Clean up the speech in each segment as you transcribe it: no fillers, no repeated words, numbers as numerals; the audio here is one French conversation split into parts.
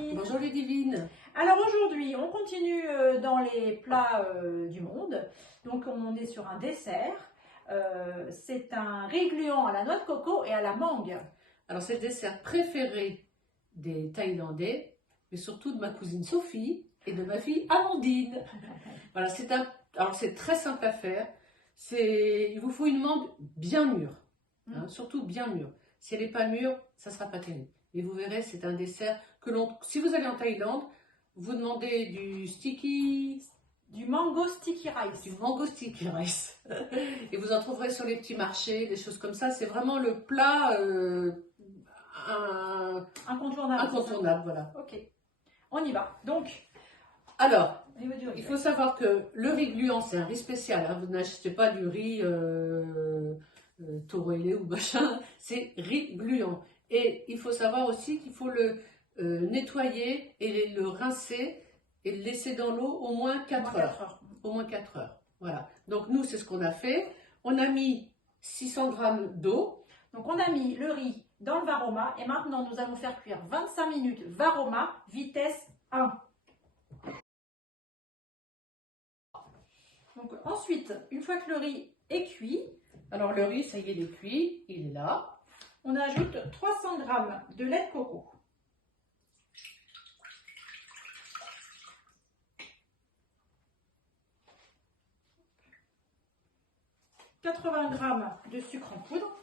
Marie. Bonjour Ludivine. Alors aujourd'hui, on continue dans les plats du monde. Donc on est sur un dessert. C'est un riz gluant à la noix de coco et à la mangue. Alors c'est le dessert préféré des Thaïlandais, mais surtout de ma cousine Sophie et de ma fille Amandine. Voilà, alors c'est très simple à faire. Il vous faut une mangue bien mûre, hein, surtout bien mûre. Si elle n'est pas mûre, ça ne sera pas terrible. Et vous verrez, c'est un dessert si vous allez en Thaïlande, vous demandez du mango sticky rice. Du mango sticky rice. Et vous en trouverez sur les petits marchés, des choses comme ça. C'est vraiment le plat incontournable. Voilà. Ok, on y va. Donc, alors, il faut savoir que le riz gluant, c'est un riz spécial. Hein. Vous n'achetez pas du riz toroélé ou machin. C'est riz gluant. Et il faut savoir aussi qu'il faut le nettoyer et le rincer et le laisser dans l'eau au moins 4 heures. Au moins 4 heures. Voilà. Donc nous, c'est ce qu'on a fait. On a mis 600 g d'eau. Donc on a mis le riz dans le varoma et maintenant nous allons faire cuire 25 minutes varoma, vitesse 1. Donc ensuite, une fois que le riz est cuit, alors le riz, ça y est, il est cuit, il est là. On ajoute 300 g de lait de coco. « 80 g de sucre en poudre.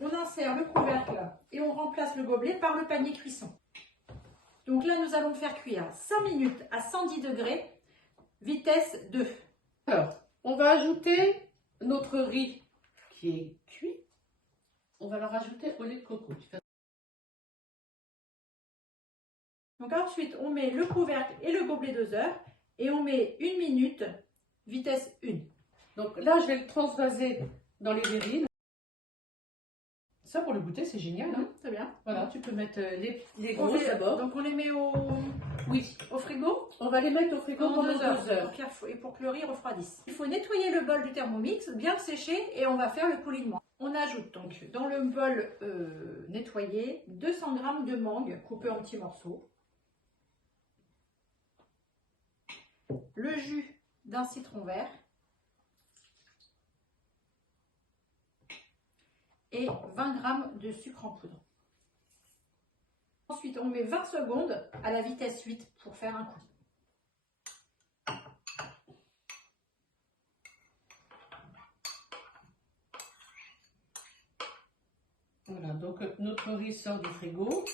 On insère le couvercle et on remplace le gobelet par le panier cuisson. Donc là, nous allons faire cuire 5 minutes à 110 degrés, vitesse 2. Alors, on va ajouter notre riz qui est cuit. On va le rajouter au lait de coco. Donc ensuite, on met le couvercle et le gobelet doseur et on met 1 minute, vitesse 1. Donc là, je vais le transvaser dans les verrines. Ça, pour le goûter, c'est génial. Hein, c'est bien. Voilà, tu peux mettre les grosses d'abord. Donc on les met au frigo. On va les mettre au frigo pendant 2 heures. Et pour que le riz refroidisse. Il faut nettoyer le bol du Thermomix, bien le sécher et on va faire le coulinement. On ajoute donc dans le bol nettoyé 200 g de mangue coupée en petits morceaux. Le jus d'un citron vert. Et 20 g de sucre en poudre. Ensuite, on met 20 secondes à la vitesse 8 pour faire un coulis. Voilà, donc notre riz sort du frigo.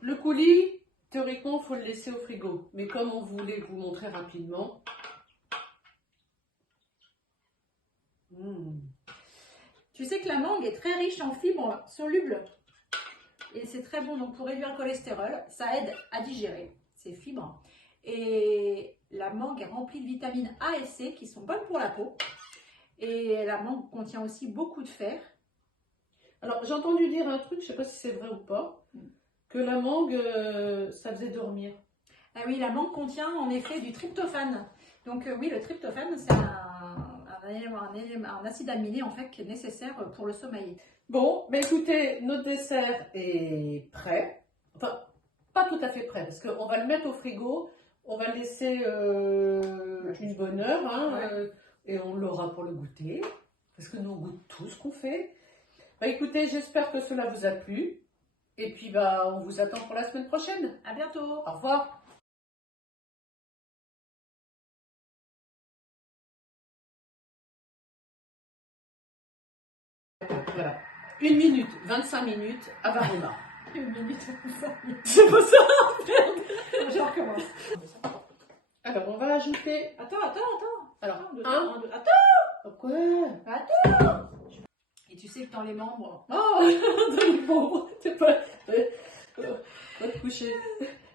Le coulis, théoriquement, il faut le laisser au frigo. Mais comme on voulait vous montrer rapidement, tu sais que la mangue est très riche en fibres solubles et c'est très bon donc pour réduire le cholestérol, ça aide à digérer ces fibres. Et la mangue est remplie de vitamines A et C qui sont bonnes pour la peau. Et la mangue contient aussi beaucoup de fer. Alors j'ai entendu dire un truc, je ne sais pas si c'est vrai ou pas, que la mangue, ça faisait dormir. Ah oui, la mangue contient en effet du tryptophane. Donc oui, le tryptophane, c'est un acide aminé en fait qui est nécessaire pour le sommeil. Bon, mais écoutez, notre dessert est prêt. Enfin, pas tout à fait prêt, parce qu'on va le mettre au frigo, on va le laisser une bonne heure, hein, et on l'aura pour le goûter, parce que nous on goûte tout ce qu'on fait. Bah écoutez, j'espère que cela vous a plu, et puis bah on vous attend pour la semaine prochaine. À bientôt. Au revoir. Voilà. 1 minute, 25 minutes à varoma. 1 minute, 25 minutes. C'est pas ça, merde. Je recommence. Alors, on va ajouter... Attends. Alors, Attends. Quoi? Attends. Et tu sais que dans les membres... Oh, dans les membres. C'est pas... Va te coucher.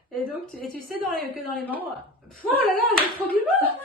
Et donc, tu sais que dans les membres... Oh là là, j'ai trop du mal.